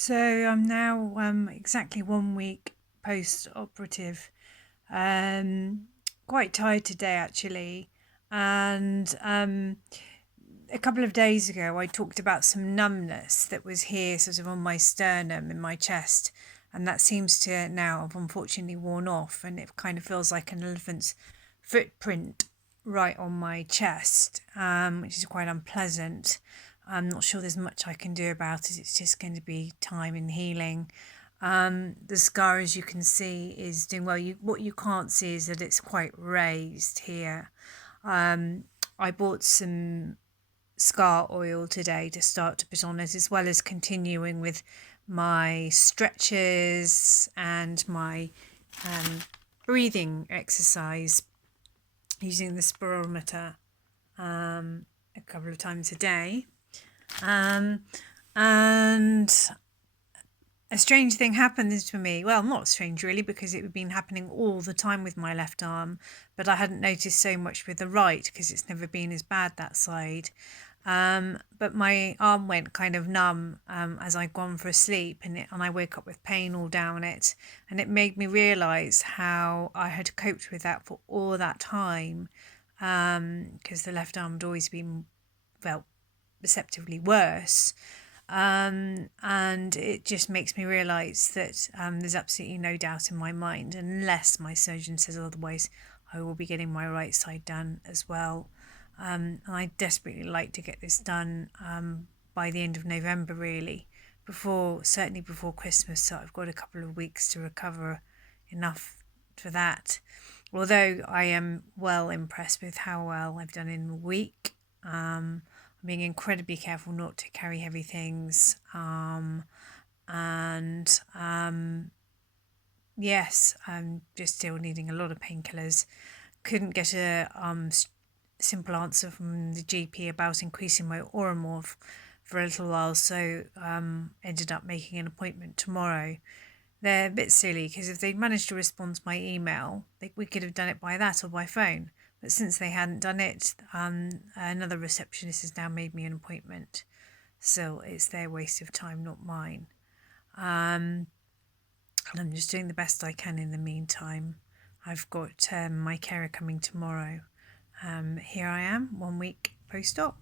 So I'm now exactly 1 week post-operative. Quite tired today actually, and a couple of days ago I talked about some numbness that was here, sort of on my sternum in my chest, and that seems to now have unfortunately worn off, and it kind of feels like an elephant's footprint right on my chest, which is quite unpleasant. I'm not sure there's much I can do about it. It's just going to be time and healing. The scar, as you can see, is doing well. What you can't see is that it's quite raised here. I bought some scar oil today to start to put on it, as well as continuing with my stretches and my breathing exercise using the spirometer a couple of times a day. And a strange thing happened to me. Well, not strange really, because it had been happening all the time with my left arm, but I hadn't noticed so much with the right because it's never been as bad that side. But my arm went kind of numb as I'd gone for a sleep, and I woke up with pain all down it, and it made me realise how I had coped with that for all that time, because the left arm had always been, well, perceptibly worse. And it just makes me realise that there's absolutely no doubt in my mind, unless my surgeon says otherwise, I will be getting my right side done as well. And I desperately like to get this done by the end of November, really, certainly before Christmas. So I've got a couple of weeks to recover enough for that. Although I am well impressed with how well I've done in a week. I'm being incredibly careful not to carry heavy things. Yes, I'm just still needing a lot of painkillers. Couldn't get a simple answer from the GP about increasing my Oromorph for a little while, so ended up making an appointment tomorrow. They're a bit silly, because if they'd managed to respond to my email, we could have done it by that or by phone. But since they hadn't done it, another receptionist has now made me an appointment. So it's their waste of time, not mine. And I'm just doing the best I can in the meantime. I've got my carer coming tomorrow. Here I am, 1 week post-op.